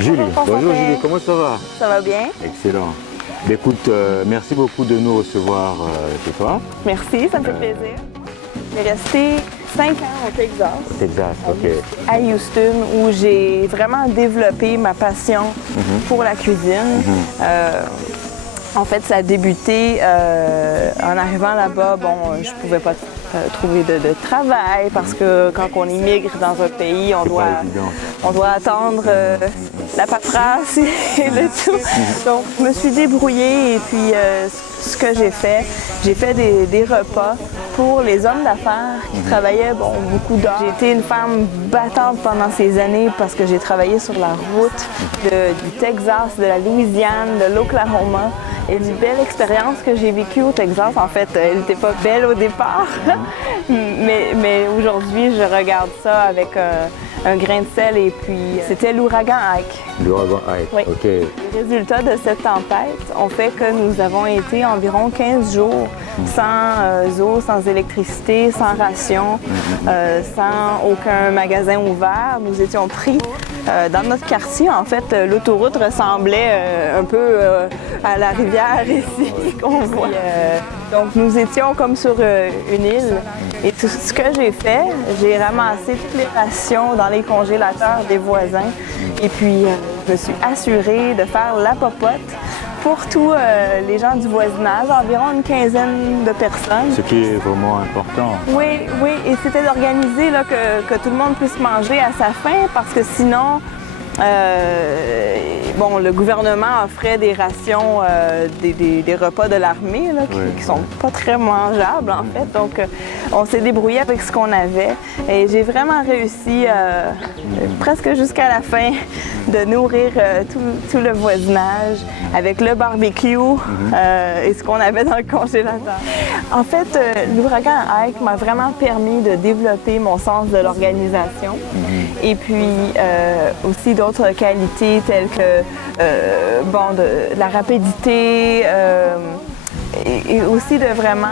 Julie, bonjour Julie, comment ça va? Ça va bien? Excellent. Écoute, merci beaucoup de nous recevoir chez toi. Merci, ça me fait plaisir. J'ai resté 5 ans au Texas. Texas, ok. À Houston, où j'ai vraiment développé ma passion pour la cuisine. En fait, ça a débuté en arrivant là-bas. Bon, je pouvais pas trouver de travail parce que quand on immigre dans un pays, on doit attendre la paperasse et le tout. Donc, je me suis débrouillée et puis ce que j'ai fait des repas pour les hommes d'affaires qui travaillaient beaucoup d'heures. J'ai été une femme battante pendant ces années parce que j'ai travaillé sur la route du Texas, de la Louisiane, de l'Oklahoma. Et une belle expérience que j'ai vécue au Texas. En fait, elle n'était pas belle au départ, mais aujourd'hui, je regarde ça avec un grain de sel et puis c'était l'ouragan Ike. L'ouragan Ike, oui. ok. Les résultats de cette tempête ont fait que nous avons été environ 15 jours sans eau, sans électricité, sans ration, sans aucun magasin ouvert. Nous étions pris dans notre quartier. En fait, l'autoroute ressemblait un peu à la rivière ici qu'on voit. Donc, nous étions comme sur une île. Et tout ce que j'ai fait, j'ai ramassé toutes les rations dans les congélateurs des voisins. Et puis, je me suis assurée de faire la popote pour tous les gens du voisinage, environ une quinzaine de personnes. Ce qui est vraiment important. Oui, oui, et c'était d'organiser que tout le monde puisse manger à sa faim parce que sinon, le gouvernement offrait des rations, des repas de l'armée qui sont pas très mangeables en fait. Donc, on s'est débrouillé avec ce qu'on avait et j'ai vraiment réussi presque jusqu'à la fin de nourrir tout le voisinage avec le barbecue et ce qu'on avait dans le congélateur. En fait, l'ouragan Ike m'a vraiment permis de développer mon sens de l'organisation et puis aussi d'autres qualités telles que de la rapidité et aussi de vraiment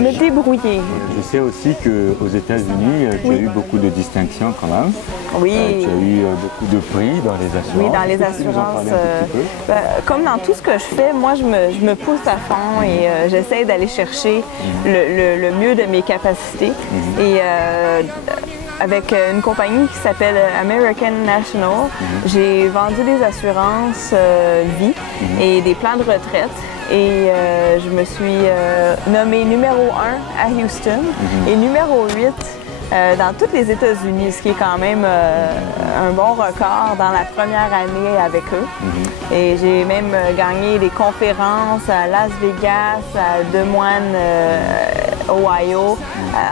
me débrouiller. Je sais aussi qu'aux États-Unis, tu as eu beaucoup de distinctions quand même. Oui. Tu as eu beaucoup de prix dans les assurances. Oui, dans les assurances. Comme dans tout ce que je fais, moi, je me pousse à fond et j'essaie d'aller chercher le mieux de mes capacités. Et avec une compagnie qui s'appelle American National, j'ai vendu des assurances vie et des plans de retraite. Et je me suis nommée numéro 1 à Houston et numéro 8 dans tous les États-Unis, ce qui est quand même un bon record dans la première année avec eux. Et j'ai même gagné des conférences à Las Vegas, à Des Moines, Ohio,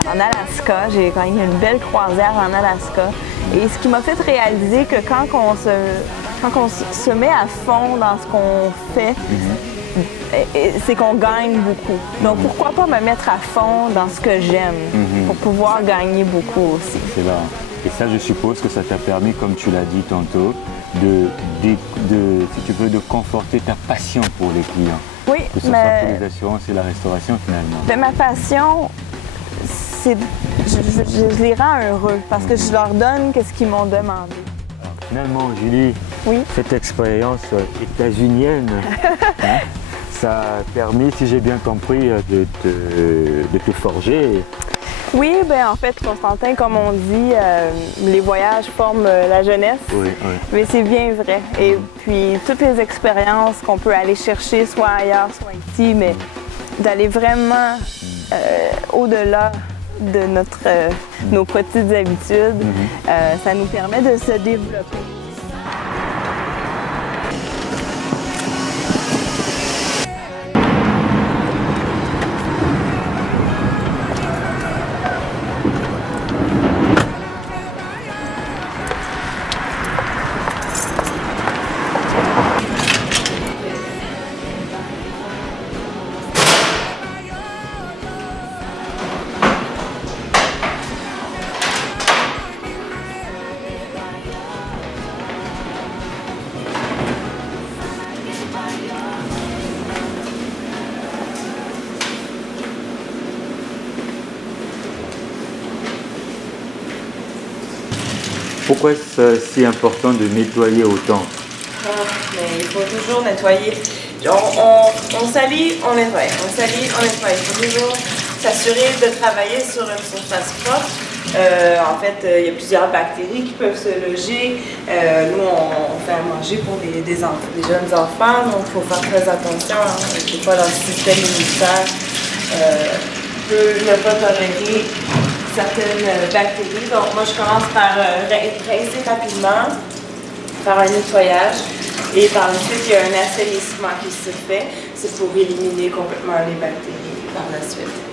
en Alaska. J'ai gagné une belle croisière en Alaska. Et ce qui m'a fait réaliser que quand on se met à fond dans ce qu'on fait, c'est qu'on gagne beaucoup. Donc, pourquoi pas me mettre à fond dans ce que j'aime pour pouvoir gagner beaucoup aussi. C'est là. Et ça, je suppose que ça t'a permis, comme tu l'as dit tantôt, si tu veux, de conforter ta passion pour les clients. Oui, que ce soit pour les assurances et la restauration, finalement. Mais ma passion, je les rends heureux parce que je leur donne ce qu'ils m'ont demandé. Alors, finalement, Julie, cette expérience états-unienne, ça a permis, si j'ai bien compris, de te forger. Oui, en fait, Constantin, comme on dit, les voyages forment la jeunesse, mais c'est bien vrai. Et puis, toutes les expériences qu'on peut aller chercher, soit ailleurs, soit ici, mais d'aller vraiment au-delà de nos petites habitudes, ça nous permet de se développer. Pourquoi c'est si important de nettoyer autant? Mais il faut toujours nettoyer. On salit, on nettoie. On salit, on nettoie. Il faut toujours s'assurer de travailler sur une surface propre. En fait, il y a plusieurs bactéries qui peuvent se loger. Nous, on fait à manger pour des jeunes enfants, donc il faut faire très attention. Des fois, leur système immunitaire peut ne pas tolérer certaines bactéries. Donc, moi, je commence par rincer rapidement, faire un nettoyage. Et par la suite, il y a un assainissement qui se fait. C'est pour éliminer complètement les bactéries par la suite.